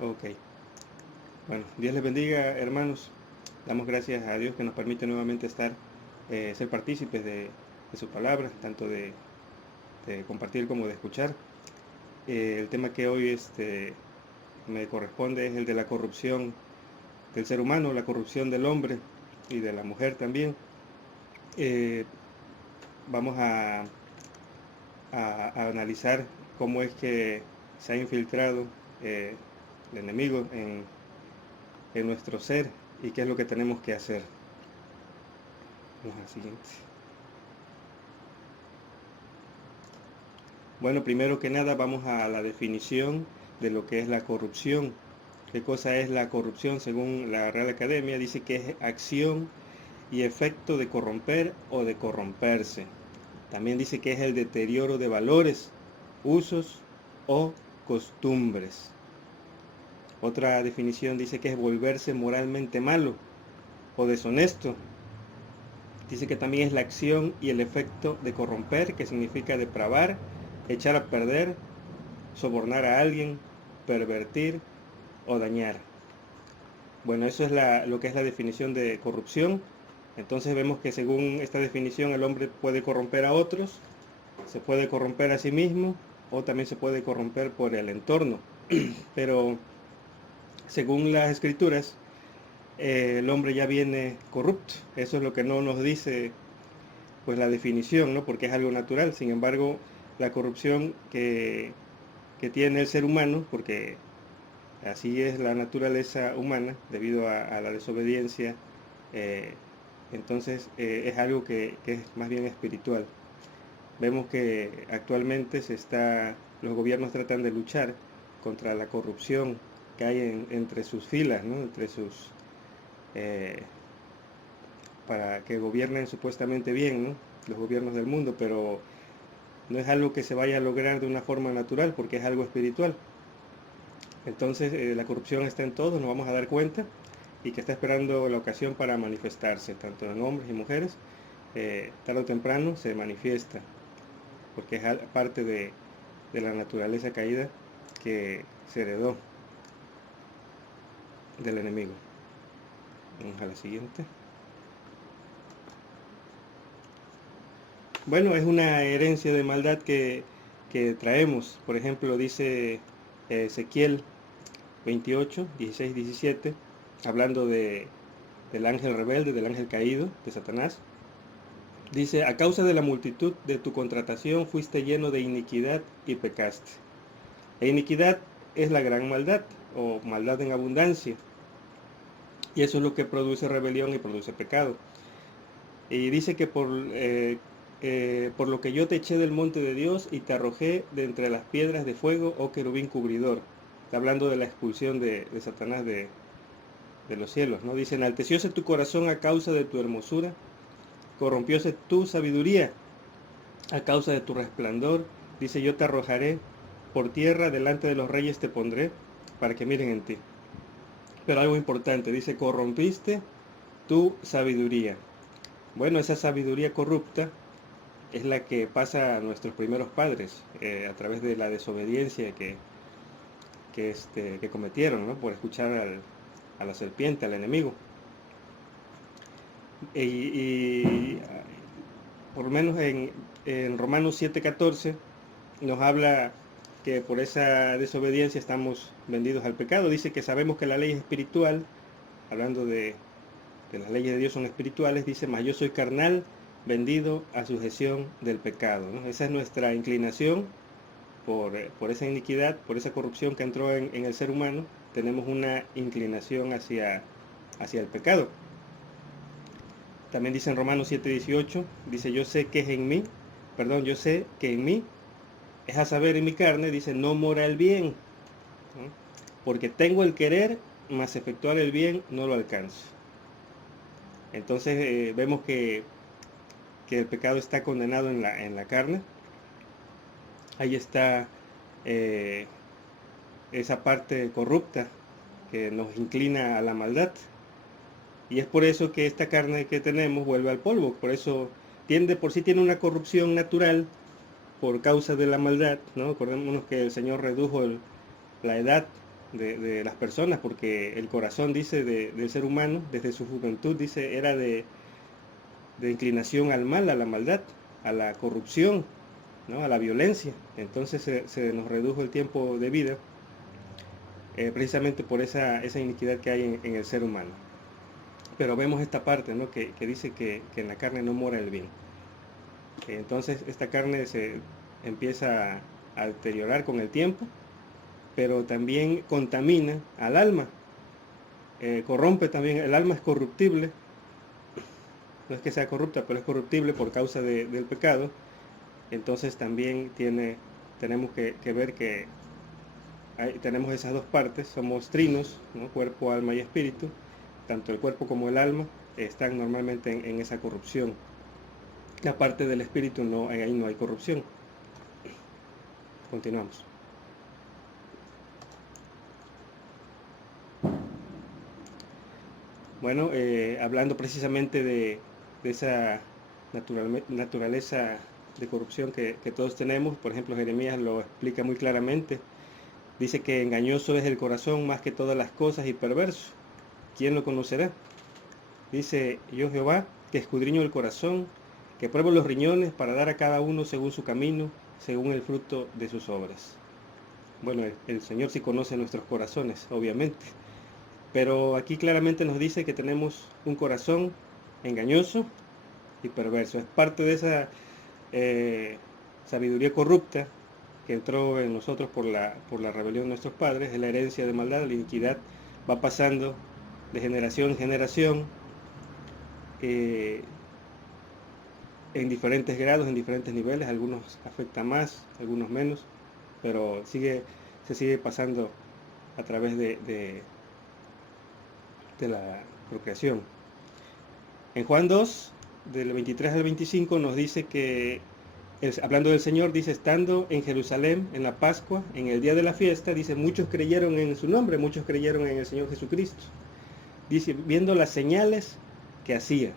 Ok. Bueno, Dios les bendiga, hermanos. Damos gracias a Dios que nos permite nuevamente ser partícipes de su palabra, tanto de compartir como de escuchar. El tema que hoy me corresponde es el de la corrupción del ser humano, la corrupción del hombre y de la mujer también. Eh, Vamos a analizar cómo es que se ha infiltrado eh, el enemigo en nuestro ser y qué es lo que tenemos que hacer. Vamos a la siguiente. Bueno, primero que nada vamos a la definición de lo que es la corrupción. ¿Qué cosa es la corrupción? Según la Real Academia, dice que es acción y efecto de corromper o de corromperse. También dice que es el deterioro de valores, usos o costumbres. Otra definición dice que es volverse moralmente malo o deshonesto. Dice que también es la acción y el efecto de corromper, que significa depravar, echar a perder, sobornar a alguien, pervertir o dañar. Bueno, eso es lo que es la definición de corrupción. Entonces vemos que según esta definición el hombre puede corromper a otros, se puede corromper a sí mismo o también se puede corromper por el entorno. Pero según las escrituras, el hombre ya viene corrupto. Eso es lo que no nos dice pues la definición, ¿no? Porque es algo natural. Sin embargo, la corrupción que tiene el ser humano, porque así es la naturaleza humana, debido a la desobediencia, eh, entonces es algo que es más bien espiritual. Vemos que actualmente los gobiernos tratan de luchar contra la corrupción que hay entre sus filas, ¿no? Eh, para que gobiernen supuestamente bien, ¿no? Los gobiernos del mundo, pero no es algo que se vaya a lograr de una forma natural porque es algo espiritual. Entonces la corrupción está en todos, nos vamos a dar cuenta, y que está esperando la ocasión para manifestarse, tanto en hombres y mujeres. Tarde o temprano se manifiesta, porque es parte de la naturaleza caída que se heredó del enemigo. Vamos a la siguiente. Bueno, es una herencia de maldad que traemos. Por ejemplo, dice Ezequiel 28, 16, 17, hablando del ángel rebelde, del ángel caído, de Satanás. Dice, a causa de la multitud de tu contratación fuiste lleno de iniquidad y pecaste. E iniquidad es la gran maldad, o maldad en abundancia. Y eso es lo que produce rebelión y produce pecado. Y dice que por lo que yo te eché del monte de Dios y te arrojé de entre las piedras de fuego, oh querubín cubridor. Está hablando de la expulsión de Satanás de los cielos, ¿no? Dice, enaltecióse tu corazón a causa de tu hermosura, corrompióse tu sabiduría a causa de tu resplandor. Dice, yo te arrojaré por tierra, delante de los reyes te pondré, para que miren en ti. Pero algo importante, dice, corrompiste tu sabiduría. Bueno, esa sabiduría corrupta es la que pasa a nuestros primeros padres a través de la desobediencia que cometieron, ¿no? Por escuchar a la serpiente, al enemigo. Y por lo menos en Romanos 7:14 nos habla que por esa desobediencia estamos vendidos al pecado. Dice que sabemos que la ley es espiritual, hablando de que las leyes de Dios son espirituales. Dice, mas yo soy carnal, vendido a sujeción del pecado, ¿no? Esa es nuestra inclinación por esa iniquidad, por esa corrupción que entró en el ser humano. Tenemos una inclinación hacia el pecado. También dice en Romanos 7:18, dice, yo sé que en mí, es a saber en mi carne, dice, no mora el bien, ¿no? Porque tengo el querer, mas efectuar el bien no lo alcanzo. Entonces vemos que el pecado está condenado en la carne. Ahí está eh, esa parte corrupta que nos inclina a la maldad. Y es por eso que esta carne que tenemos vuelve al polvo. Por eso por sí tiene una corrupción natural por causa de la maldad, ¿no? Acordémonos que el Señor redujo la edad de las personas, porque el corazón, dice, del ser humano, desde su juventud, dice, era de inclinación al mal, a la maldad, a la corrupción, ¿no? A la violencia. Entonces se nos redujo el tiempo de vida precisamente por esa iniquidad que hay en el ser humano. Pero vemos esta parte, ¿no? que dice que en la carne no mora el bien. Entonces esta carne se empieza a deteriorar con el tiempo, pero también contamina al alma, corrompe también. El alma es corruptible, no es que sea corrupta, pero es corruptible por causa del pecado. Entonces también tenemos que ver que tenemos esas dos partes, somos trinos, ¿no? Cuerpo, alma y espíritu. Tanto el cuerpo como el alma están normalmente en esa corrupción. La parte del espíritu no, ahí no hay corrupción. Continuamos. Bueno, hablando precisamente de esa naturaleza de corrupción que todos tenemos, por ejemplo, Jeremías lo explica muy claramente. Dice que engañoso es el corazón más que todas las cosas y perverso. ¿Quién lo conocerá? Dice yo Jehová, que escudriño el corazón, que pruebo los riñones para dar a cada uno según su camino, según el fruto de sus obras. Bueno, el Señor sí conoce nuestros corazones, obviamente. Pero aquí claramente nos dice que tenemos un corazón engañoso y perverso. Es parte de esa sabiduría corrupta que entró en nosotros por la rebelión de nuestros padres. Es la herencia de maldad, la iniquidad va pasando de generación en generación, en diferentes grados, en diferentes niveles. Algunos afecta más, algunos menos, pero se sigue pasando a través de la procreación. En Juan 2, del 23 al 25, nos dice que, hablando del Señor, dice, estando en Jerusalén en la Pascua, en el día de la fiesta, dice, muchos creyeron en su nombre, muchos creyeron en el Señor Jesucristo. Dice, viendo las señales que hacía.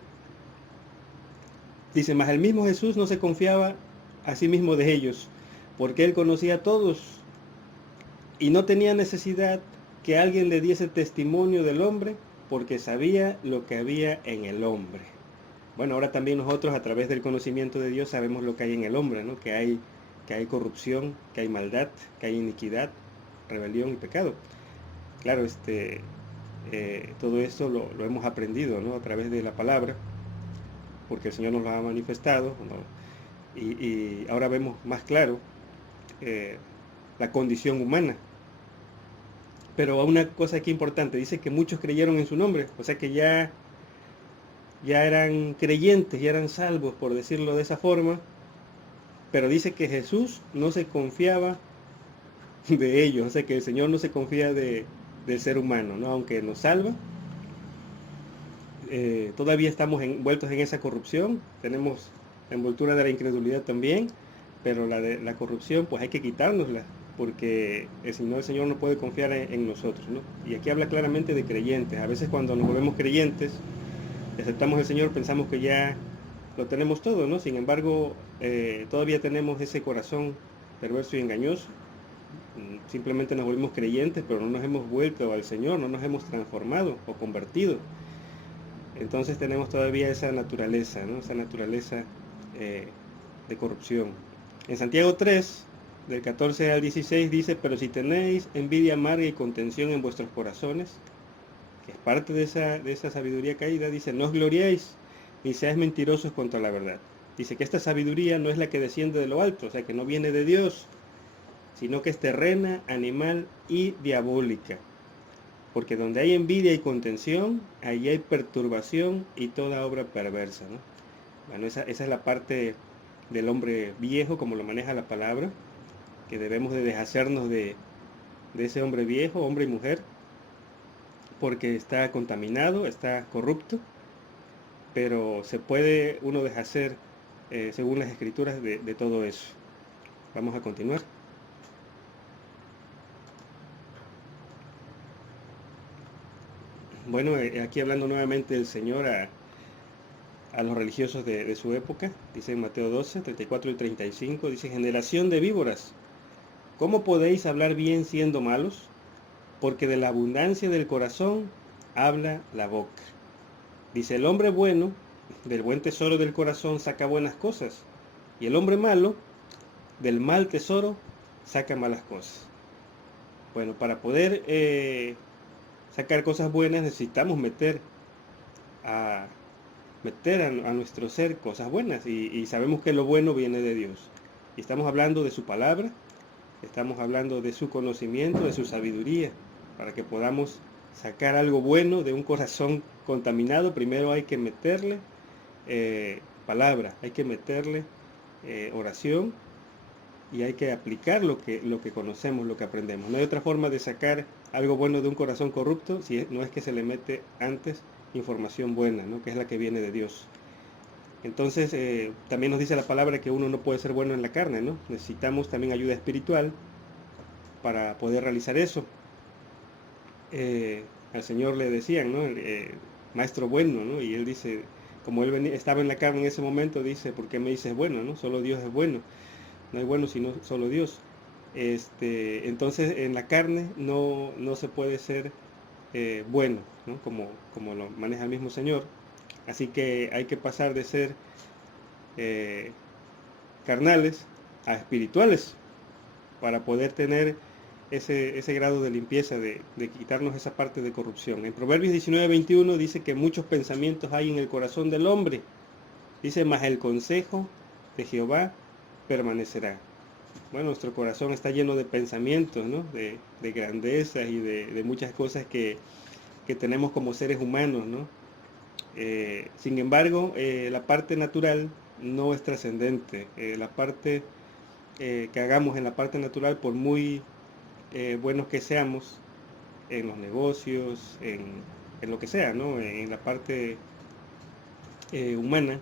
Dice, mas el mismo Jesús no se confiaba a sí mismo de ellos, porque él conocía a todos y no tenía necesidad que alguien le diese testimonio del hombre, porque sabía lo que había en el hombre. Bueno, ahora también nosotros a través del conocimiento de Dios sabemos lo que hay en el hombre, ¿no? Que hay corrupción, que hay maldad, que hay iniquidad, rebelión y pecado. Claro, todo esto lo hemos aprendido, ¿no? A través de la palabra, porque el Señor nos lo ha manifestado, ¿no? Y ahora vemos más claro la condición humana. Pero una cosa aquí importante, dice que muchos creyeron en su nombre, o sea que ya eran creyentes, ya eran salvos, por decirlo de esa forma, pero dice que Jesús no se confiaba de ellos, o sea que el Señor no se confía del ser humano, ¿no? Aunque nos salva, todavía estamos envueltos en esa corrupción, tenemos la envoltura de la incredulidad también, pero la corrupción pues hay que quitárnosla, porque si no el Señor no puede confiar en nosotros, ¿no? Y aquí habla claramente de creyentes. A veces cuando nos volvemos creyentes, aceptamos al Señor, pensamos que ya lo tenemos todo, ¿no? Sin embargo, todavía tenemos ese corazón perverso y engañoso. Simplemente nos volvimos creyentes, pero no nos hemos vuelto al Señor, no nos hemos transformado o convertido. Entonces tenemos todavía esa naturaleza, ¿no? Esa naturaleza de corrupción. En Santiago 3, del 14 al 16 dice, pero si tenéis envidia amarga y contención en vuestros corazones, que es parte de esa sabiduría caída, dice, no os gloriéis ni seáis mentirosos contra la verdad. Dice que esta sabiduría no es la que desciende de lo alto, o sea que no viene de Dios, sino que es terrena, animal y diabólica. Porque donde hay envidia y contención, ahí hay perturbación y toda obra perversa, ¿no? Bueno, esa es la parte del hombre viejo, como lo maneja la palabra, que debemos de deshacernos de ese hombre viejo, hombre y mujer, porque está contaminado, está corrupto, pero se puede uno deshacer, según las escrituras, de todo eso. Vamos a continuar. Bueno, aquí hablando nuevamente del Señor a los religiosos de su época, dice en Mateo 12, 34 y 35, dice, generación de víboras, ¿cómo podéis hablar bien siendo malos? porque de la abundancia del corazón habla la boca. Dice, el hombre bueno, del buen tesoro del corazón saca buenas cosas, y el hombre malo, del mal tesoro, saca malas cosas. Bueno, para poder sacar cosas buenas necesitamos a, a nuestro ser cosas buenas, y sabemos que lo bueno viene de Dios. Y estamos hablando de su palabra, estamos hablando de su conocimiento, de su sabiduría, para que podamos sacar algo bueno de un corazón contaminado. Primero hay que meterle palabra, hay que meterle oración, y hay que aplicar lo que conocemos, lo que aprendemos. No hay otra forma de sacar algo bueno de un corazón corrupto si no es que se le mete antes información buena, ¿no? Que es la que viene de Dios. Entonces también nos dice la palabra que uno no puede ser bueno en la carne, ¿no? Necesitamos también ayuda espiritual para poder realizar eso. Al Señor le decían, ¿no? Maestro bueno, ¿no? Y él dice, como él estaba en la carne en ese momento, dice, ¿por qué me dices bueno, no? Solo Dios es bueno. No hay bueno sino solo Dios. Entonces en la carne no se puede ser bueno, ¿no? Como lo maneja el mismo Señor. Así que hay que pasar de ser eh, carnales a espirituales para poder tener ese grado de limpieza, de quitarnos esa parte de corrupción. En Proverbios 19:21 dice que muchos pensamientos hay en el corazón del hombre. Dice, mas el consejo de Jehová permanecerá. Bueno, nuestro corazón está lleno de pensamientos, ¿no? De grandezas y de muchas cosas que tenemos como seres humanos, ¿no? Sin embargo, la parte natural no es trascendente. La parte que hagamos en la parte natural, por muy buenos que seamos en los negocios, en lo que sea, ¿no? En la parte humana,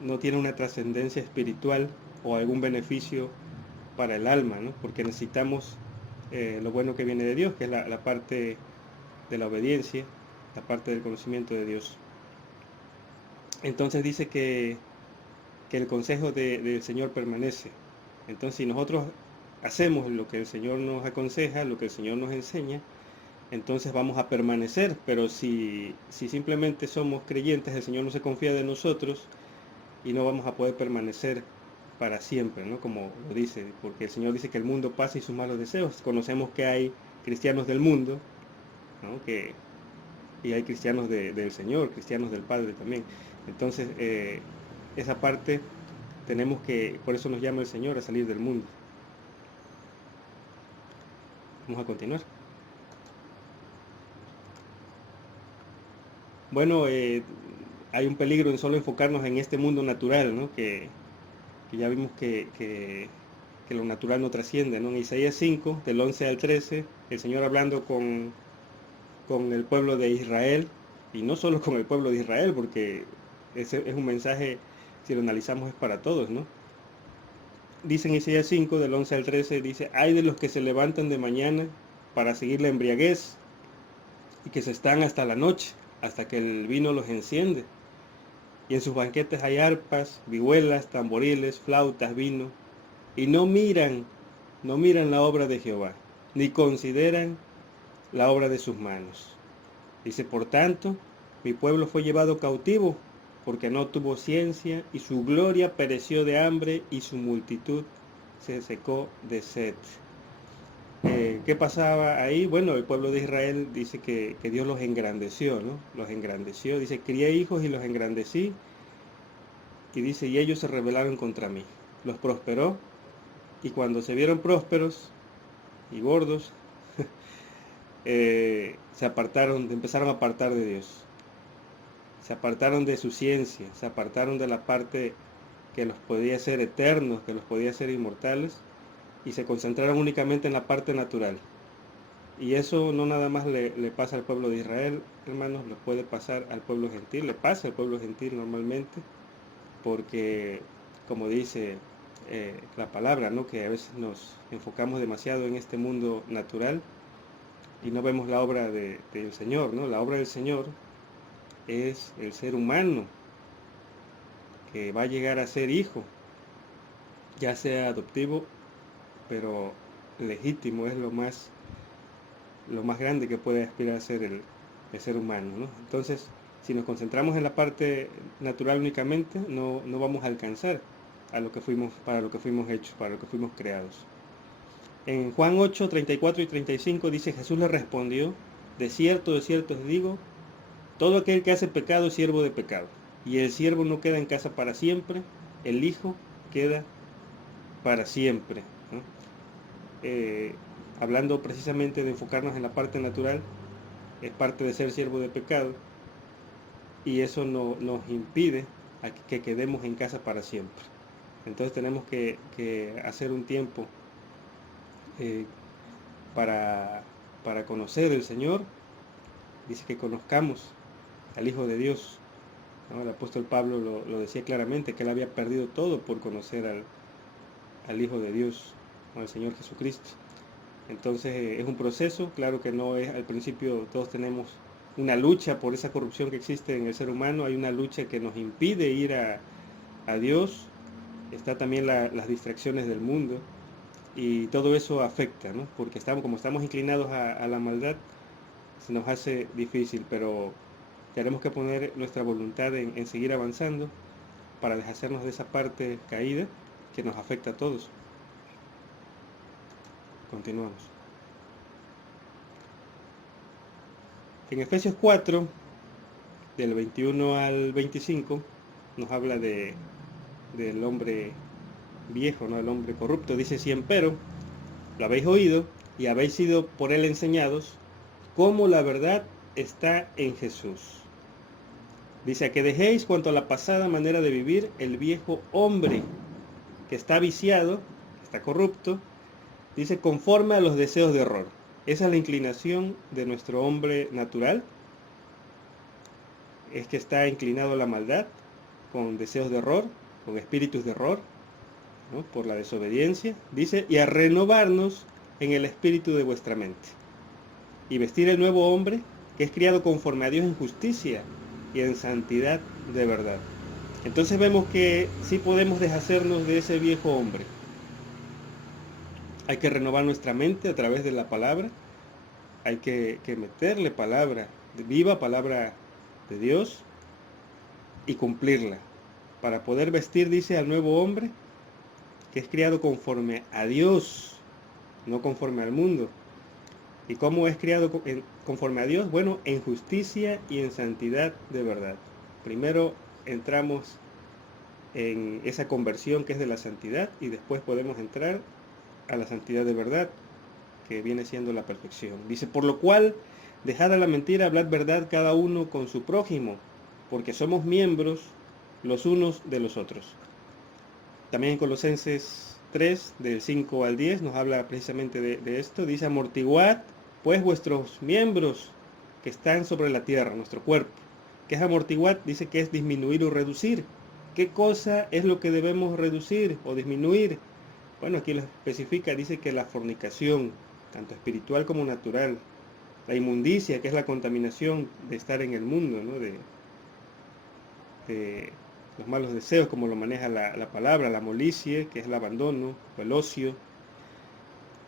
no tiene una trascendencia espiritual o algún beneficio para el alma, ¿no? Porque necesitamos lo bueno que viene de Dios, que es la parte de la obediencia, la parte del conocimiento de Dios. Entonces dice que el consejo del Señor permanece. Entonces si nosotros hacemos lo que el Señor nos aconseja, lo que el Señor nos enseña, entonces vamos a permanecer. Pero si simplemente somos creyentes, el Señor no se confía de nosotros y no vamos a poder permanecer para siempre, ¿no? Como lo dice, porque el Señor dice que el mundo pasa y sus malos deseos. Conocemos que hay cristianos del mundo, ¿no? Y hay cristianos del Señor, cristianos del Padre también. Entonces, esa parte tenemos que, por eso nos llama el Señor a salir del mundo. Vamos a continuar. Bueno, hay un peligro en solo enfocarnos en este mundo natural, ¿no? Que ya vimos que lo natural no trasciende, ¿no? En Isaías 5, del 11 al 13, el Señor hablando con el pueblo de Israel, y no solo con el pueblo de Israel, porque ese es un mensaje, si lo analizamos, es para todos, ¿no? Dice en Isaías 5, del 11 al 13, dice, hay de los que se levantan de mañana para seguir la embriaguez, y que se están hasta la noche, hasta que el vino los enciende. Y en sus banquetes hay arpas, vihuelas, tamboriles, flautas, vino, y no miran la obra de Jehová, ni consideran la obra de sus manos. Dice, por tanto, mi pueblo fue llevado cautivo, porque no tuvo ciencia, y su gloria pereció de hambre, y su multitud se secó de sed. ¿Qué pasaba ahí? Bueno, el pueblo de Israel dice que Dios los engrandeció, ¿no? Los engrandeció, dice, crié hijos y los engrandecí, y dice, y ellos se rebelaron contra mí. Los prosperó, y cuando se vieron prósperos y gordos, se apartaron, empezaron a apartar de Dios. Se apartaron de su ciencia, se apartaron de la parte que los podía hacer eternos, que los podía hacer inmortales, y se concentraron únicamente en la parte natural. Y eso no nada más le pasa al pueblo de Israel, hermanos, le puede pasar al pueblo gentil, le pasa al pueblo gentil normalmente, porque como dice la palabra, ¿no? Que a veces nos enfocamos demasiado en este mundo natural y no vemos la obra del Señor, ¿no? La obra del Señor es el ser humano que va a llegar a ser hijo, ya sea adoptivo, pero legítimo, es lo más lo más grande que puede aspirar a ser el ser humano, ¿no? Entonces, si nos concentramos en la parte natural únicamente, no vamos a alcanzar a lo que fuimos, para lo que fuimos hechos, para lo que fuimos creados. En Juan 8, 34 y 35 dice: Jesús le respondió: de cierto os digo, todo aquel que hace pecado es siervo de pecado. Y el siervo no queda en casa para siempre, el Hijo queda para siempre, ¿no? Hablando precisamente de enfocarnos en la parte natural, es parte de ser siervo de pecado, y eso nos impide a que quedemos en casa para siempre. Entonces tenemos que hacer un tiempo eh, para conocer al Señor. Dice que conozcamos al Hijo de Dios, ¿no? El apóstol Pablo lo decía claramente, que él había perdido todo por conocer al Hijo de Dios, ¿no? Al Señor Jesucristo. Entonces es un proceso, claro que no es al principio, todos tenemos una lucha por esa corrupción que existe en el ser humano, hay una lucha que nos impide ir a Dios, está también las distracciones del mundo, y todo eso afecta, ¿no? Porque como estamos inclinados a la maldad, se nos hace difícil, pero tenemos que poner nuestra voluntad en seguir avanzando para deshacernos de esa parte caída que nos afecta a todos. Continuamos. En Efesios 4, del 21 al 25, nos habla del hombre viejo, ¿no? El hombre corrupto. Dice: si empero lo habéis oído y habéis sido por él enseñados, cómo la verdad está en Jesús. Dice: a que dejéis cuanto a la pasada manera de vivir el viejo hombre, que está viciado, que está corrupto, dice, conforme a los deseos de error. Esa es la inclinación de nuestro hombre natural, es que está inclinado a la maldad, con deseos de error, con espíritus de error, ¿no? Por la desobediencia. Dice: y a renovarnos en el espíritu de vuestra mente, y vestir el nuevo hombre, que es criado conforme a Dios en justicia y en santidad de verdad. Entonces vemos que sí podemos deshacernos de ese viejo hombre. Hay que renovar nuestra mente a través de la palabra, hay que meterle palabra, viva palabra de Dios, y cumplirla, para poder vestir, dice, al nuevo hombre, que es criado conforme a Dios, no conforme al mundo. ¿Y cómo es criado conforme a Dios? Bueno, en justicia y en santidad de verdad. Primero entramos en esa conversión que es de la santidad, y después podemos entrar a la santidad de verdad, que viene siendo la perfección. Dice: por lo cual, dejad a la mentira, hablad verdad cada uno con su prójimo, porque somos miembros los unos de los otros. También en Colosenses 3, del 5 al 10, nos habla precisamente de esto. Dice: amortiguad pues vuestros miembros que están sobre la tierra, nuestro cuerpo. ¿Qué es amortiguar? Dice que es disminuir o reducir. ¿Qué cosa es lo que debemos reducir o disminuir? Bueno, aquí lo especifica, dice que la fornicación, tanto espiritual como natural, la inmundicia, que es la contaminación de estar en el mundo, ¿no? de los malos deseos, como lo maneja la palabra, la molicie, que es el abandono, el ocio,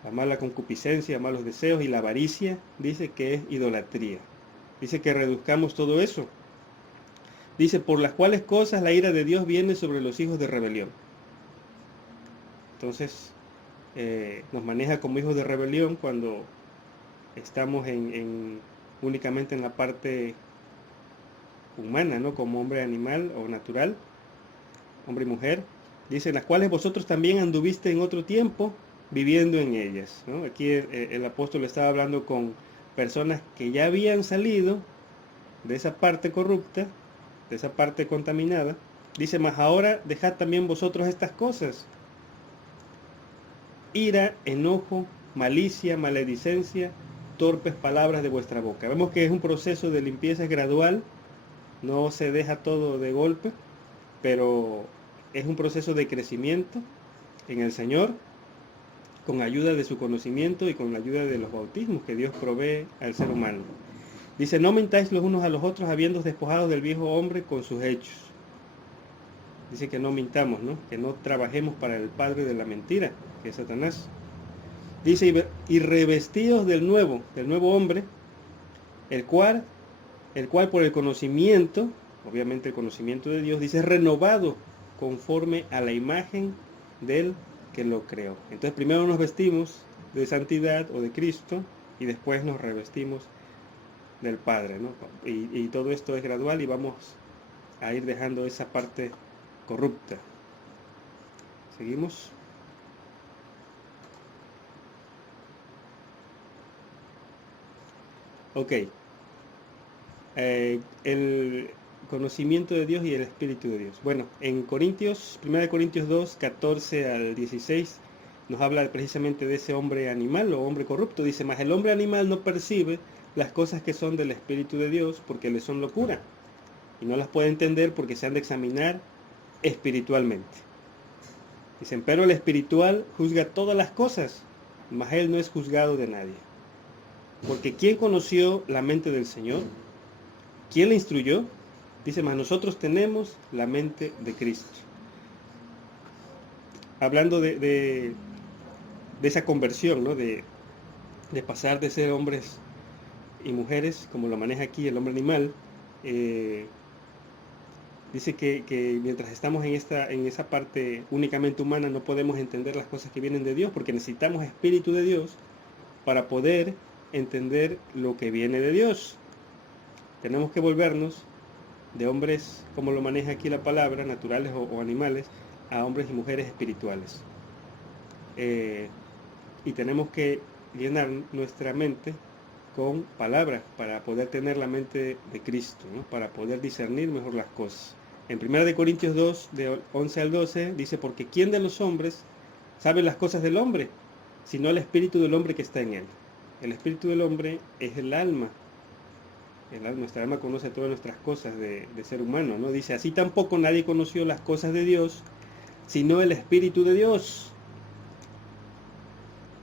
la mala concupiscencia, malos deseos, y la avaricia, dice que es idolatría. Dice que reduzcamos todo eso. Dice: por las cuales cosas la ira de Dios viene sobre los hijos de rebelión. Entonces, nos maneja como hijos de rebelión cuando estamos únicamente en la parte humana, ¿no? Como hombre animal o natural, hombre y mujer. Dice: las cuales vosotros también anduviste en otro tiempo, viviendo en ellas, ¿no? Aquí el apóstol estaba hablando con personas que ya habían salido de esa parte corrupta, de esa parte contaminada. Dice: mas ahora dejad también vosotros estas cosas: ira, enojo, malicia, maledicencia, torpes palabras de vuestra boca. Vemos que es un proceso de limpieza gradual, no se deja todo de golpe, pero es un proceso de crecimiento en el Señor, con ayuda de su conocimiento y con la ayuda de los bautismos que Dios provee al ser humano. Dice: no mintáis los unos a los otros, habiendo despojado del viejo hombre con sus hechos. Dice que no mintamos, ¿no? Que no trabajemos para el padre de la mentira, que es Satanás. Dice: y revestidos del nuevo hombre, el cual por el conocimiento, obviamente el conocimiento de Dios, dice renovado conforme a la imagen del que lo creó. Entonces primero nos vestimos de santidad o de Cristo y después nos revestimos del Padre, ¿no? Y todo esto es gradual y vamos a ir dejando esa parte corrupta. Seguimos. Ok. El conocimiento de Dios y el Espíritu de Dios. Bueno, en Corintios, 1 Corintios 2, 14 al 16, nos habla precisamente de ese hombre animal o hombre corrupto. Dice, mas el hombre animal no percibe las cosas que son del Espíritu de Dios porque le son locura. Y no las puede entender porque se han de examinar espiritualmente. Dicen, pero el espiritual juzga todas las cosas, mas él no es juzgado de nadie. Porque ¿quién conoció la mente del Señor? ¿Quién le instruyó? Dice, mas nosotros tenemos la mente de Cristo. Hablando de esa conversión, ¿no? De pasar de ser hombres y mujeres, como lo maneja aquí el hombre animal, dice que mientras estamos en esa parte únicamente humana no podemos entender las cosas que vienen de Dios, porque necesitamos Espíritu de Dios para poder entender lo que viene de Dios. Tenemos que volvernos de hombres, como lo maneja aquí la palabra, naturales o animales, a hombres y mujeres espirituales. Y tenemos que llenar nuestra mente con palabras para poder tener la mente de Cristo, ¿no? Para poder discernir mejor las cosas. En 1 Corintios 2, de 11 al 12, dice, porque ¿quién de los hombres sabe las cosas del hombre, sino el espíritu del hombre que está en él? El espíritu del hombre es el alma. Nuestra alma conoce todas nuestras cosas de ser humano, ¿no? Dice, así tampoco nadie conoció las cosas de Dios, sino el Espíritu de Dios.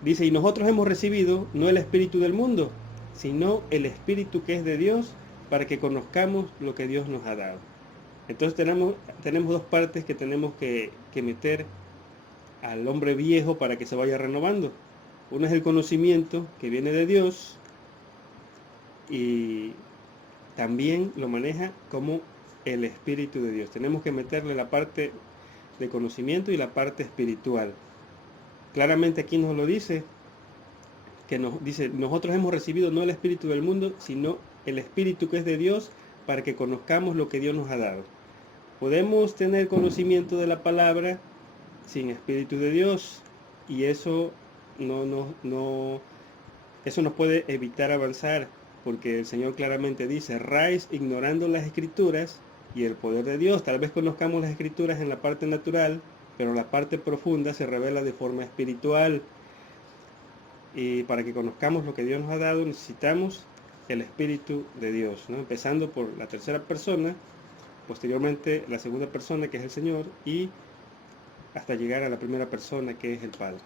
Dice, y nosotros hemos recibido no el espíritu del mundo, sino el Espíritu que es de Dios, para que conozcamos lo que Dios nos ha dado. Entonces tenemos dos partes que tenemos que meter al hombre viejo para que se vaya renovando. Uno es el conocimiento que viene de Dios, y también lo maneja como el Espíritu de Dios. Tenemos que meterle la parte de conocimiento y la parte espiritual. Claramente aquí nos lo dice, que nos dice, nosotros hemos recibido no el espíritu del mundo, sino el Espíritu que es de Dios, para que conozcamos lo que Dios nos ha dado. Podemos tener conocimiento de la palabra sin Espíritu de Dios, y eso eso nos puede evitar avanzar, porque el Señor claramente dice, erráis ignorando las Escrituras y el poder de Dios. Tal vez conozcamos las Escrituras en la parte natural, pero la parte profunda se revela de forma espiritual. Y para que conozcamos lo que Dios nos ha dado, necesitamos el Espíritu de Dios, ¿no? Empezando por la tercera persona, posteriormente la segunda persona, que es el Señor, y hasta llegar a la primera persona, que es el Padre.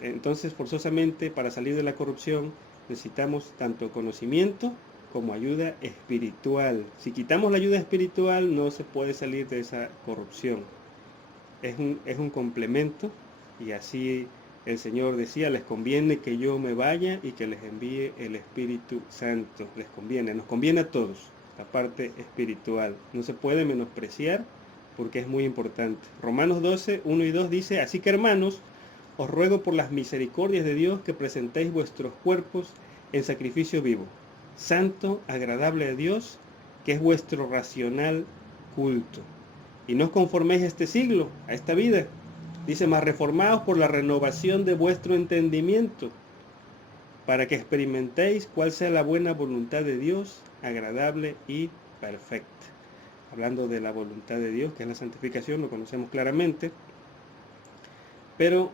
Entonces, forzosamente, para salir de la corrupción, necesitamos tanto conocimiento como ayuda espiritual. Si quitamos la ayuda espiritual, no se puede salir de esa corrupción. Es un complemento, y así el Señor decía, les conviene que yo me vaya y que les envíe el Espíritu Santo. Les conviene, nos conviene a todos, la parte espiritual. No se puede menospreciar porque es muy importante. Romanos 12, 1 y 2 dice, así que hermanos, os ruego por las misericordias de Dios que presentéis vuestros cuerpos en sacrificio vivo, santo, agradable a Dios, que es vuestro racional culto. Y no os conforméis a este siglo, a esta vida. Dice, mas reformaos por la renovación de vuestro entendimiento, para que experimentéis cuál sea la buena voluntad de Dios, agradable y perfecta. Hablando de la voluntad de Dios, que es la santificación, lo conocemos claramente. Pero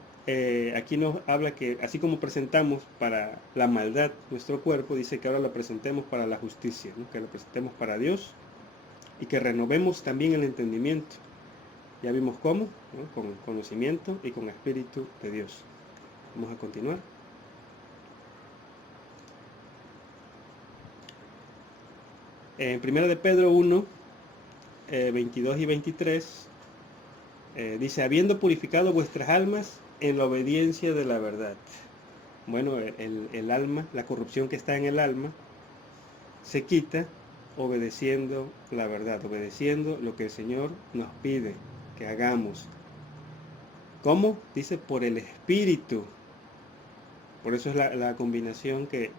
aquí nos habla que así como presentamos para la maldad nuestro cuerpo, dice que ahora lo presentemos para la justicia, ¿no? Que lo presentemos para Dios y que renovemos también el entendimiento. Ya vimos cómo, ¿no? Con conocimiento y con Espíritu de Dios. Vamos a continuar. En 1 de Pedro 1, 22 y 23, dice, habiendo purificado vuestras almas en la obediencia de la verdad. Bueno, el alma, la corrupción que está en el alma, se quita obedeciendo la verdad, obedeciendo lo que el Señor nos pide que hagamos. ¿Cómo? Dice por el Espíritu. Por eso es la combinación que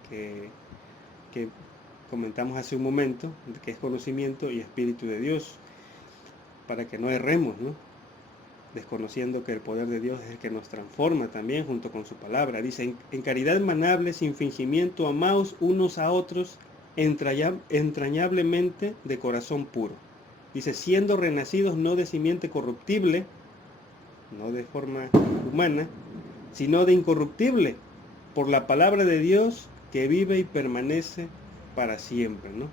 comentamos hace un momento, que es conocimiento y Espíritu de Dios, para que no erremos, ¿no? Desconociendo que el poder de Dios es el que nos transforma también junto con su palabra. Dice, en caridad manable, sin fingimiento, amaos unos a otros entrañablemente de corazón puro. Dice, siendo renacidos no de simiente corruptible, no de forma humana, sino de incorruptible, por la palabra de Dios que vive y permanece para siempre, ¿no?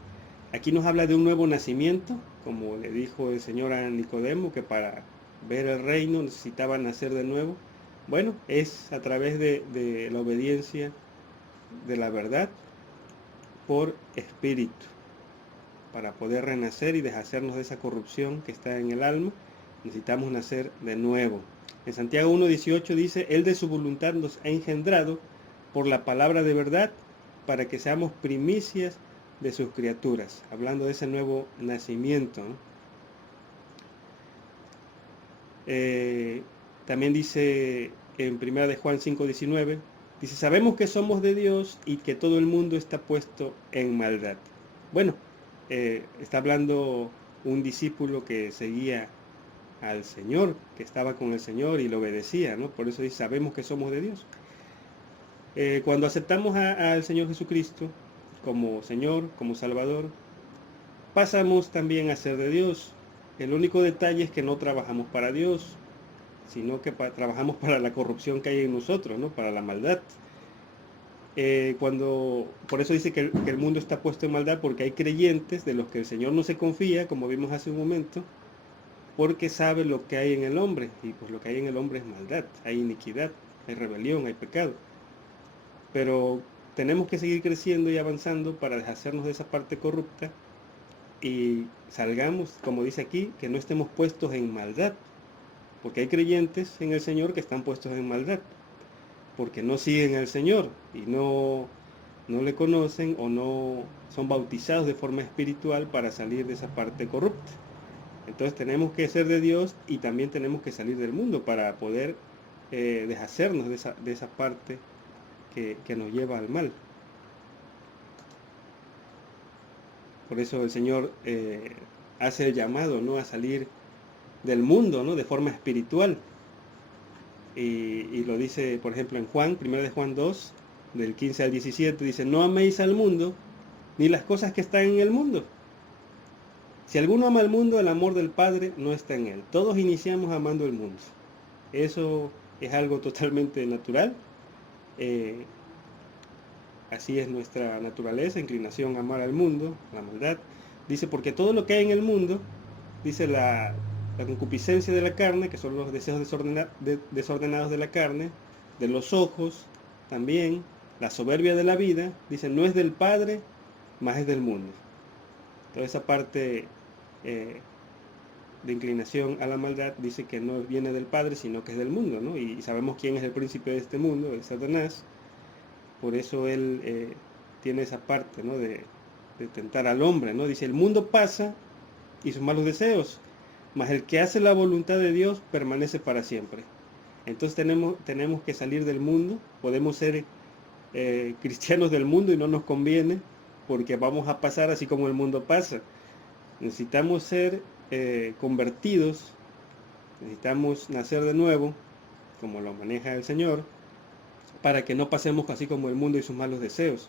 Aquí nos habla de un nuevo nacimiento, como le dijo el Señor a Nicodemo, que para ver el reino necesitaba nacer de nuevo. Bueno, es a través de la obediencia de la verdad por espíritu, para poder renacer y deshacernos de esa corrupción que está en el alma. Necesitamos nacer de nuevo. En Santiago 1:18 dice, Él de su voluntad nos ha engendrado por la palabra de verdad, para que seamos primicias de sus criaturas, hablando de ese nuevo nacimiento, ¿no? También dice en 1 de Juan 5:19, dice, sabemos que somos de Dios y que todo el mundo está puesto en maldad. Bueno, está hablando un discípulo que seguía al Señor, que estaba con el Señor y lo obedecía, ¿no? Por eso dice, sabemos que somos de Dios. Cuando aceptamos al Señor Jesucristo como Señor, como Salvador, pasamos también a ser de Dios. El único detalle es que no trabajamos para Dios, sino que trabajamos para la corrupción que hay en nosotros, ¿no? Para la maldad. Por eso dice que el mundo está puesto en maldad, porque hay creyentes de los que el Señor no se confía, como vimos hace un momento, porque sabe lo que hay en el hombre, y pues lo que hay en el hombre es maldad, hay iniquidad, hay rebelión, hay pecado. Pero tenemos que seguir creciendo y avanzando para deshacernos de esa parte corrupta y salgamos, como dice aquí, que no estemos puestos en maldad, porque hay creyentes en el Señor que están puestos en maldad, porque no siguen al Señor y no le conocen o no son bautizados de forma espiritual para salir de esa parte corrupta. Entonces tenemos que ser de Dios y también tenemos que salir del mundo para poder deshacernos de esa parte que nos lleva al mal. Por eso el Señor hace el llamado, ¿no?, a salir del mundo, ¿no?, de forma espiritual. Y lo dice, por ejemplo, en Juan, 1 de Juan 2, del 15 al 17, dice, no améis al mundo, ni las cosas que están en el mundo. Si alguno ama al mundo, el amor del Padre no está en él. Todos iniciamos amando el mundo. Eso es algo totalmente natural. Así es nuestra naturaleza, inclinación a amar al mundo, la maldad. Dice, porque todo lo que hay en el mundo, dice la concupiscencia de la carne, que son los deseos desordenados de la carne, de los ojos también, la soberbia de la vida, dice, no es del Padre, más es del mundo. Toda esa parte de inclinación a la maldad dice que no viene del Padre, sino que es del mundo, ¿no? Y sabemos quién es el príncipe de este mundo, es Satanás. Por eso él tiene esa parte, ¿no?, de tentar al hombre, ¿no? Dice, el mundo pasa y sus malos deseos, mas el que hace la voluntad de Dios permanece para siempre. Entonces tenemos que salir del mundo. Podemos ser cristianos del mundo y no nos conviene, porque vamos a pasar así como el mundo pasa. Necesitamos ser convertidos, necesitamos nacer de nuevo, como lo maneja el Señor, para que no pasemos así como el mundo y sus malos deseos.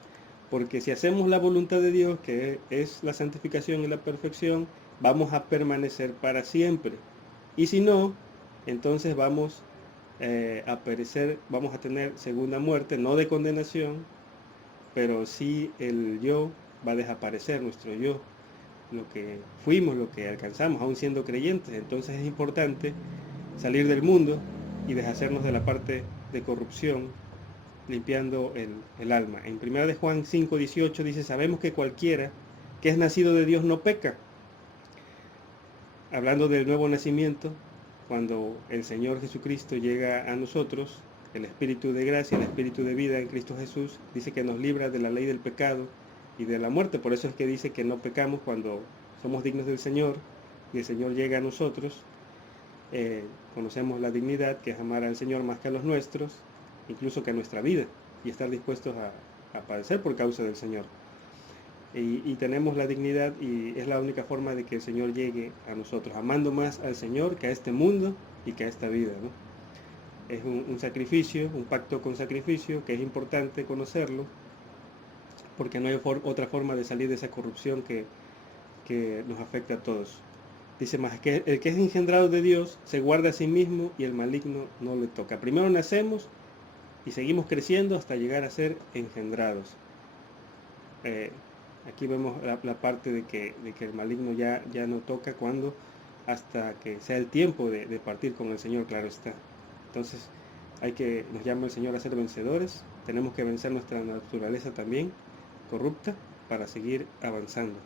Porque si hacemos la voluntad de Dios, que es la santificación y la perfección, vamos a permanecer para siempre. Y si no, entonces vamos a perecer, vamos a tener segunda muerte, no de condenación, pero sí el yo va a desaparecer, nuestro yo, lo que fuimos, lo que alcanzamos, aún siendo creyentes. Entonces es importante salir del mundo y deshacernos de la parte de corrupción, limpiando el alma. En 1 de Juan 5:18 dice, sabemos que cualquiera que es nacido de Dios no peca. Hablando del nuevo nacimiento, cuando el Señor Jesucristo llega a nosotros, El Espíritu de gracia, el Espíritu de vida en Cristo Jesús, dice que nos libra de la ley del pecado y de la muerte. Por eso es que dice que no pecamos cuando somos dignos del Señor y el Señor llega a nosotros. Conocemos la dignidad que es amar al Señor más que a los nuestros, incluso que a nuestra vida, y estar dispuestos a padecer por causa del Señor. Y tenemos la dignidad, y es la única forma de que el Señor llegue a nosotros, amando más al Señor que a este mundo y que a esta vida, ¿no? Es un sacrificio, un pacto con sacrificio, que es importante conocerlo, porque no hay otra forma de salir de esa corrupción que nos afecta a todos. Dice más que el que es engendrado de Dios se guarda a sí mismo y el maligno no le toca. Primero nacemos y seguimos creciendo hasta llegar a ser engendrados. Aquí vemos la parte de que el maligno ya no toca cuando, hasta que sea el tiempo de partir con el Señor, claro está. Entonces nos llama el Señor a ser vencedores. Tenemos que vencer nuestra naturaleza también corrupta para seguir avanzando.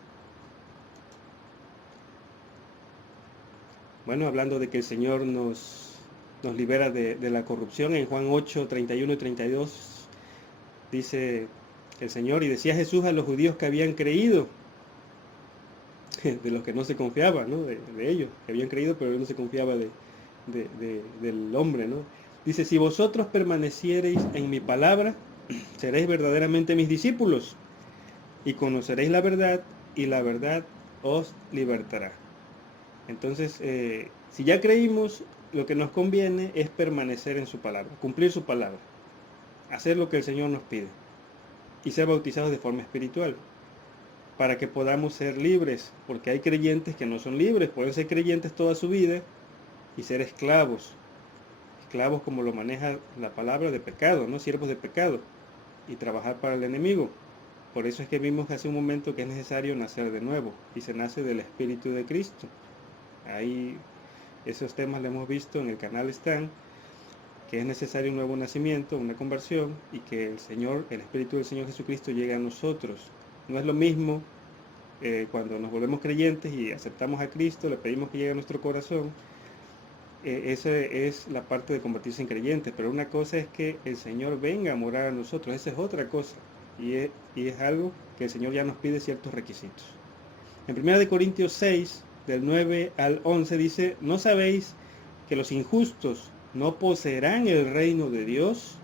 Bueno, hablando de que el Señor nos libera de la corrupción, en Juan 8, 31 y 32 dice el Señor: y decía Jesús a los judíos que habían creído, de los que no se confiaba, ¿no? de ellos, que habían creído pero no se confiaba del hombre, ¿no? Dice: si vosotros permaneciereis en mi palabra, seréis verdaderamente mis discípulos, y conoceréis la verdad, y la verdad os libertará. Entonces, si ya creímos, lo que nos conviene es permanecer en su palabra, cumplir su palabra, hacer lo que el Señor nos pide, y ser bautizados de forma espiritual, para que podamos ser libres, porque hay creyentes que no son libres, pueden ser creyentes toda su vida y ser esclavos como lo maneja la palabra, de pecado, ¿no? Siervos de pecado, y trabajar para el enemigo. Por eso es que vimos hace un momento que es necesario nacer de nuevo, y se nace del Espíritu de Cristo. Ahí esos temas los hemos visto en el canal, están, que es necesario un nuevo nacimiento, una conversión, y que el Espíritu del Señor Jesucristo llegue a nosotros. No es lo mismo cuando nos volvemos creyentes y aceptamos a Cristo, le pedimos que llegue a nuestro corazón. Esa es la parte de convertirse en creyentes, pero una cosa es que el Señor venga a morar a nosotros, esa es otra cosa, y es algo que el Señor ya nos pide ciertos requisitos. En 1 Corintios 6, del 9 al 11 dice: ¿no sabéis que los injustos no poseerán el reino de Dios?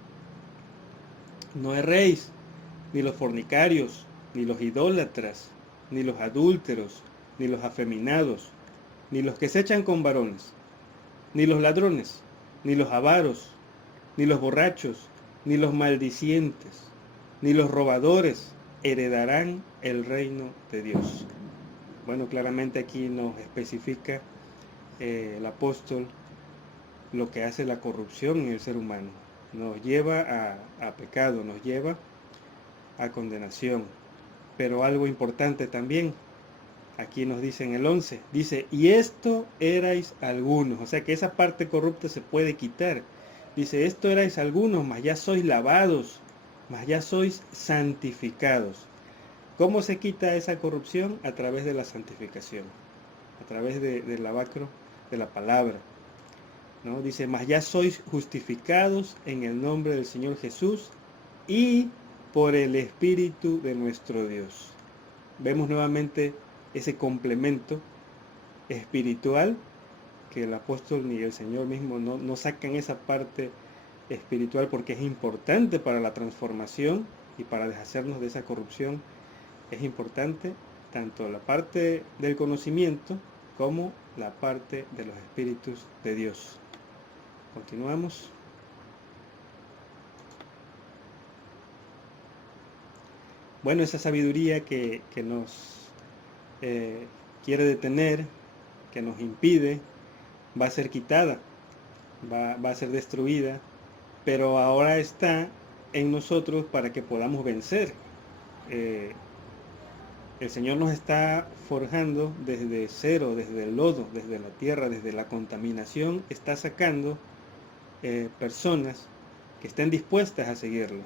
No erréis, ni los fornicarios, ni los idólatras, ni los adúlteros, ni los afeminados, ni los que se echan con varones, ni los ladrones, ni los avaros, ni los borrachos, ni los maldicientes, ni los robadores heredarán el reino de Dios. Bueno, claramente aquí nos especifica el apóstol lo que hace la corrupción en el ser humano. Nos lleva a pecado, nos lleva a condenación. Pero algo importante también, aquí nos dice en el 11, dice: y esto erais algunos, o sea que esa parte corrupta se puede quitar. Dice: esto erais algunos, mas ya sois lavados, mas ya sois santificados. ¿Cómo se quita esa corrupción? A través de la santificación, a través del lavacro de la palabra, ¿no? Dice: mas ya sois justificados en el nombre del Señor Jesús y por el Espíritu de nuestro Dios. Vemos nuevamente ese complemento espiritual, que el apóstol ni el Señor mismo no sacan esa parte espiritual, porque es importante para la transformación y para deshacernos de esa corrupción. Es importante tanto la parte del conocimiento como la parte de los espíritus de Dios. Continuamos. Bueno, esa sabiduría que nos quiere detener, que nos impide, va a ser quitada, va a ser destruida, pero ahora está en nosotros para que podamos vencer. El Señor nos está forjando desde cero, desde el lodo, desde la tierra, desde la contaminación, está sacando personas que estén dispuestas a seguirlo,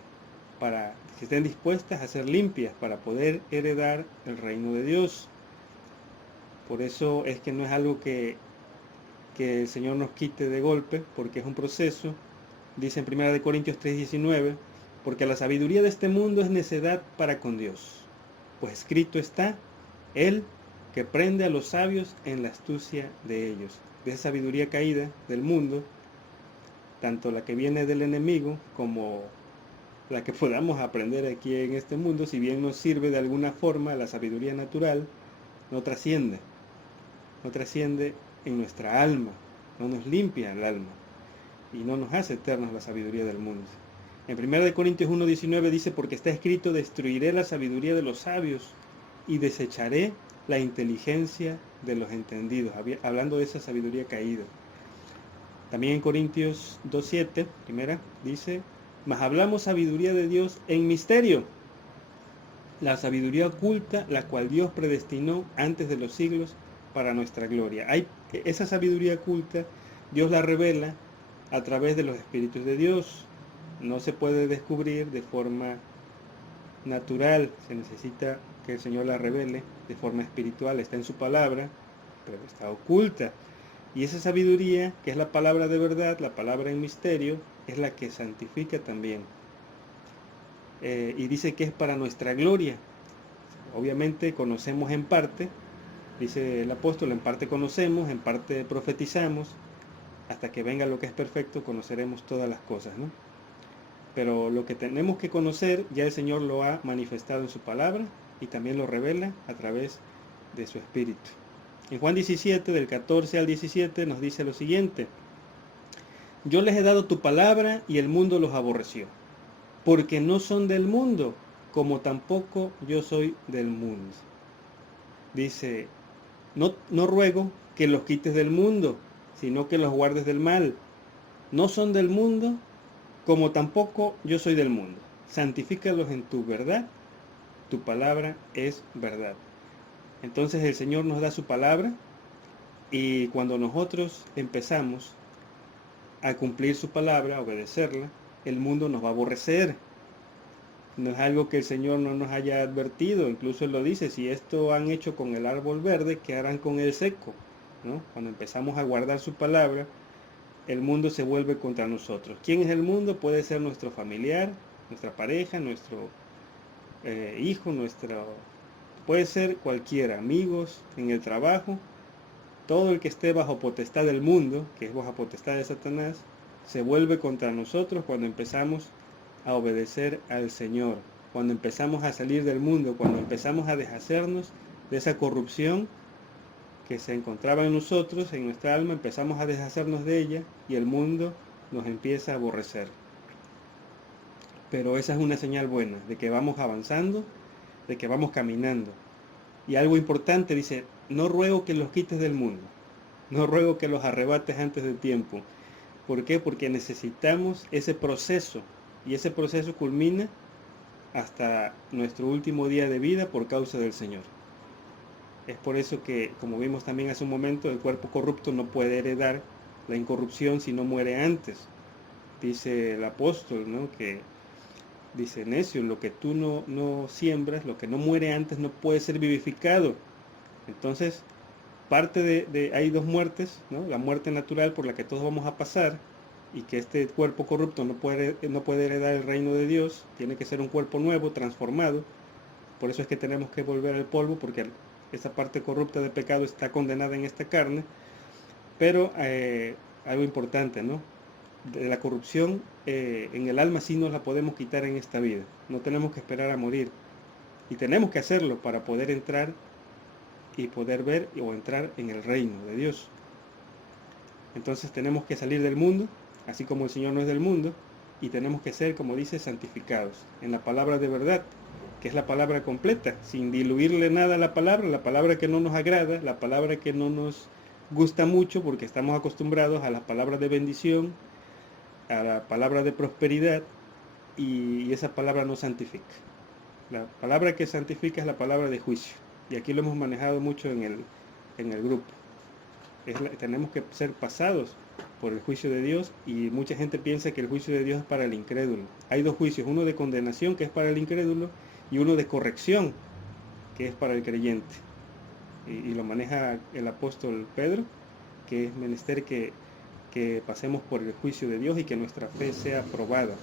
que estén dispuestas a ser limpias para poder heredar el reino de Dios. Por eso es que no es algo que el Señor nos quite de golpe, porque es un proceso, Dice en 1 Corintios 3:19, porque la sabiduría de este mundo es necedad para con Dios, pues escrito está, Él que prende a los sabios en la astucia de ellos. De esa sabiduría caída del mundo, tanto la que viene del enemigo como la que podamos aprender aquí en este mundo, si bien nos sirve de alguna forma, la sabiduría natural no trasciende en nuestra alma, no nos limpia el alma y no nos hace eternos la sabiduría del mundo. En 1 Corintios 1:19 dice, porque está escrito, destruiré la sabiduría de los sabios y desecharé la inteligencia de los entendidos, hablando de esa sabiduría caída. También en Corintios 2:7, primera, dice, mas hablamos sabiduría de Dios en misterio, la sabiduría oculta, la cual Dios predestinó antes de los siglos para nuestra gloria. Esa sabiduría oculta, Dios la revela a través de los espíritus de Dios. No se puede descubrir de forma natural, se necesita que el Señor la revele de forma espiritual, está en su palabra, pero está oculta. Y esa sabiduría, que es la palabra de verdad, la palabra en misterio, es la que santifica también. Y dice que es para nuestra gloria. Obviamente conocemos en parte, dice el apóstol, en parte conocemos, en parte profetizamos, hasta que venga lo que es perfecto conoceremos todas las cosas, ¿no? Pero lo que tenemos que conocer ya el Señor lo ha manifestado en su palabra y también lo revela a través de su Espíritu. En Juan 17, del 14 al 17, nos dice lo siguiente, yo les he dado tu palabra y el mundo los aborreció, porque no son del mundo, como tampoco yo soy del mundo. Dice, no ruego que los quites del mundo, sino que los guardes del mal. No son del mundo, como tampoco yo soy del mundo. Santifícalos en tu verdad, tu palabra es verdad. Entonces el Señor nos da su palabra y cuando nosotros empezamos a cumplir su palabra, a obedecerla, el mundo nos va a aborrecer. No es algo que el Señor no nos haya advertido, incluso Él lo dice, si esto han hecho con el árbol verde, ¿qué harán con el seco? ¿No? Cuando empezamos a guardar su palabra, el mundo se vuelve contra nosotros. ¿Quién es el mundo? Puede ser nuestro familiar, nuestra pareja, nuestro hijo, puede ser cualquiera, amigos, en el trabajo. Todo el que esté bajo potestad del mundo, que es bajo potestad de Satanás, se vuelve contra nosotros cuando empezamos a obedecer al Señor, cuando empezamos a salir del mundo, cuando empezamos a deshacernos de esa corrupción que se encontraba en nosotros, en nuestra alma, empezamos a deshacernos de ella y el mundo nos empieza a aborrecer. Pero esa es una señal buena, de que vamos avanzando, de que vamos caminando. Y algo importante, dice, no ruego que los quites del mundo, no ruego que los arrebates antes de tiempo. ¿Por qué? Porque necesitamos ese proceso, y ese proceso culmina hasta nuestro último día de vida por causa del Señor. Es por eso que, como vimos también hace un momento, el cuerpo corrupto no puede heredar la incorrupción si no muere antes. Dice el apóstol, ¿no? Que dice, necio, lo que tú no siembras, lo que no muere antes no puede ser vivificado. Entonces, hay dos muertes, ¿no? La muerte natural por la que todos vamos a pasar, y que este cuerpo corrupto no puede heredar el reino de Dios, tiene que ser un cuerpo nuevo, transformado. Por eso es que tenemos que volver al polvo, porque esa parte corrupta de pecado está condenada en esta carne. Pero algo importante, ¿no? De la corrupción en el alma sí nos la podemos quitar en esta vida. No tenemos que esperar a morir. Y tenemos que hacerlo para poder entrar y poder ver o entrar en el reino de Dios. Entonces tenemos que salir del mundo, así como el Señor no es del mundo, y tenemos que ser, como dice, santificados en la palabra de verdad, que es la palabra completa, sin diluirle nada a la palabra que no nos agrada, la palabra que no nos gusta mucho porque estamos acostumbrados a las palabras de bendición, a la palabra de prosperidad, y esa palabra no santifica. La palabra que santifica es la palabra de juicio, y aquí lo hemos manejado mucho en el grupo. Tenemos que ser pasados por el juicio de Dios, y mucha gente piensa que el juicio de Dios es para el incrédulo. Hay dos juicios, uno de condenación, que es para el incrédulo, y uno de corrección, que es para el creyente. Y lo maneja el apóstol Pedro, que es menester que que pasemos por el juicio de Dios y que nuestra fe sea probada.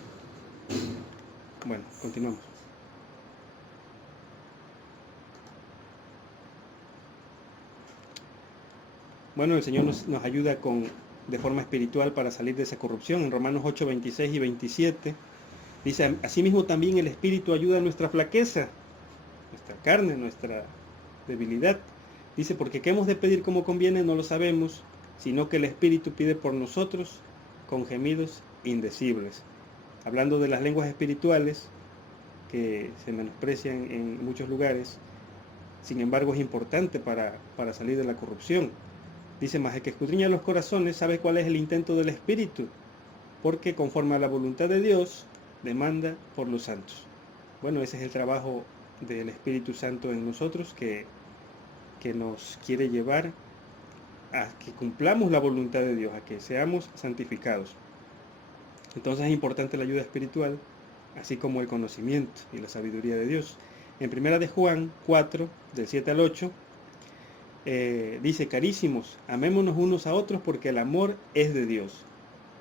Bueno, continuamos. Bueno, el Señor nos ayuda de forma espiritual para salir de esa corrupción. En Romanos 8, 26 y 27 dice, asimismo también el Espíritu ayuda a nuestra flaqueza, nuestra carne, nuestra debilidad. Dice, porque qué hemos de pedir como conviene no lo sabemos, sino que el Espíritu pide por nosotros con gemidos indecibles. Hablando de las lenguas espirituales, que se menosprecian en muchos lugares, sin embargo es importante para salir de la corrupción. Dice, más el que escudriña los corazones sabe cuál es el intento del Espíritu, porque conforme a la voluntad de Dios, demanda por los santos. Bueno, ese es el trabajo del Espíritu Santo en nosotros, que nos quiere llevar a que cumplamos la voluntad de Dios, a que seamos santificados. Entonces es importante la ayuda espiritual, así como el conocimiento y la sabiduría de Dios. En 1 de Juan 4, del 7 al 8, dice, carísimos, amémonos unos a otros porque el amor es de Dios.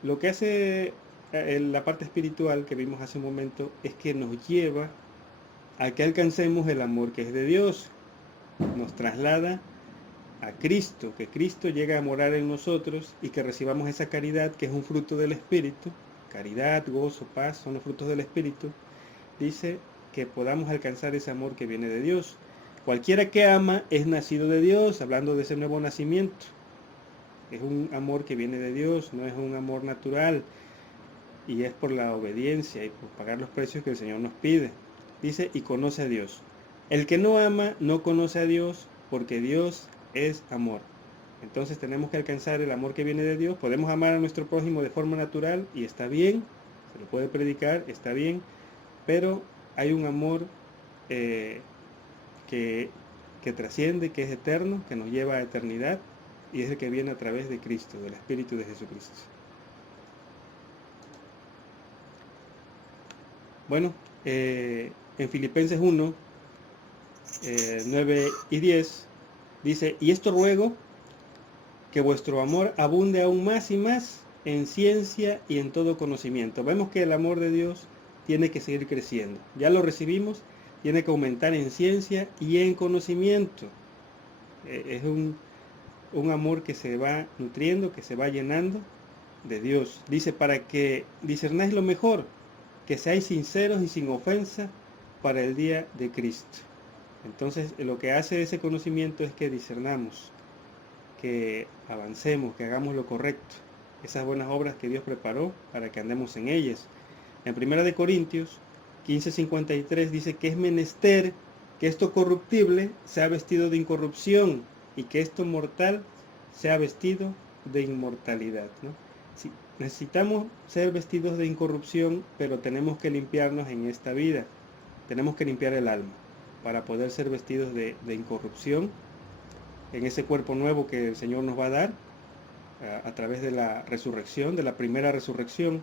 Lo que hace la parte espiritual que vimos hace un momento es que nos lleva a que alcancemos el amor que es de Dios. Nos traslada a Cristo, que Cristo llega a morar en nosotros y que recibamos esa caridad que es un fruto del Espíritu. Caridad, gozo, paz son los frutos del Espíritu. Dice que podamos alcanzar ese amor que viene de Dios. Cualquiera que ama es nacido de Dios, hablando de ese nuevo nacimiento. Es un amor que viene de Dios, no es un amor natural. Y es por la obediencia y por pagar los precios que el Señor nos pide. Dice, y conoce a Dios. El que no ama no conoce a Dios, porque Dios es amor. Entonces tenemos que alcanzar el amor que viene de Dios. Podemos amar a nuestro prójimo de forma natural y está bien, se lo puede predicar, está bien, pero hay un amor que trasciende, que es eterno, que nos lleva a eternidad, y es el que viene a través de Cristo, del Espíritu de Jesucristo. Bueno, en Filipenses 1, 9 y 10, dice, y esto ruego, que vuestro amor abunde aún más y más en ciencia y en todo conocimiento. Vemos que el amor de Dios tiene que seguir creciendo. Ya lo recibimos, tiene que aumentar en ciencia y en conocimiento. Es un amor que se va nutriendo, que se va llenando de Dios. Dice, para que discernáis lo mejor, que seáis sinceros y sin ofensa para el día de Cristo. Entonces, lo que hace ese conocimiento es que discernamos, que avancemos, que hagamos lo correcto, esas buenas obras que Dios preparó para que andemos en ellas. En 1 Corintios 15:53 dice que es menester que esto corruptible sea vestido de incorrupción y que esto mortal sea vestido de inmortalidad, ¿no? Sí, necesitamos ser vestidos de incorrupción, pero tenemos que limpiarnos en esta vida. Tenemos que limpiar el alma para poder ser vestidos de incorrupción en ese cuerpo nuevo que el Señor nos va a dar a través de la resurrección, de la primera resurrección.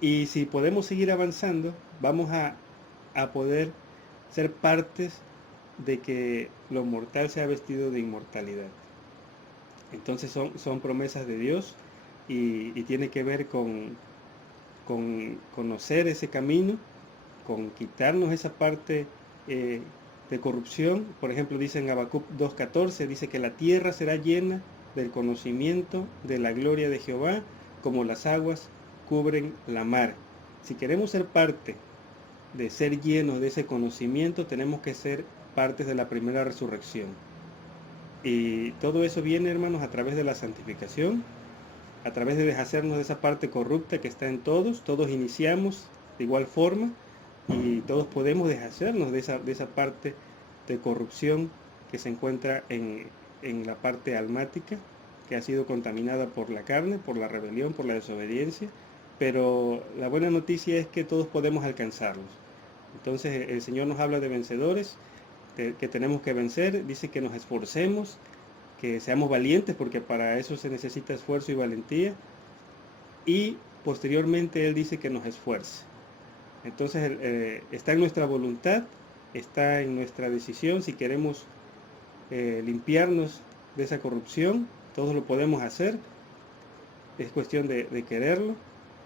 Y si podemos seguir avanzando, vamos a poder ser partes de que lo mortal sea vestido de inmortalidad. Entonces son promesas de Dios y tiene que ver con conocer ese camino, con quitarnos esa parte de corrupción. Por ejemplo, dice en Habacuc 2:14, dice que la tierra será llena del conocimiento de la gloria de Jehová, como las aguas cubren la mar. Si queremos ser parte de ser llenos de ese conocimiento, tenemos que ser partes de la primera resurrección. Y todo eso viene, hermanos, a través de la santificación, a través de deshacernos de esa parte corrupta que está en todos. Todos iniciamos de igual forma y todos podemos deshacernos de esa parte de corrupción que se encuentra en la parte almática, que ha sido contaminada por la carne, por la rebelión, por la desobediencia. Pero la buena noticia es que todos podemos alcanzarlos. Entonces el Señor nos habla de vencedores, que tenemos que vencer. Dice que nos esforcemos, que seamos valientes, porque para eso se necesita esfuerzo y valentía. Y posteriormente Él dice que nos esfuerce. Entonces está en nuestra voluntad, está en nuestra decisión. Si queremos limpiarnos de esa corrupción, todos lo podemos hacer. es cuestión de quererlo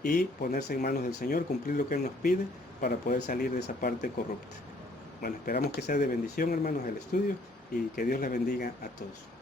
y ponerse en manos del Señor, cumplir lo que Él nos pide para poder salir de esa parte corrupta. Bueno, esperamos que sea de bendición, hermanos, el estudio, y que Dios les bendiga a todos.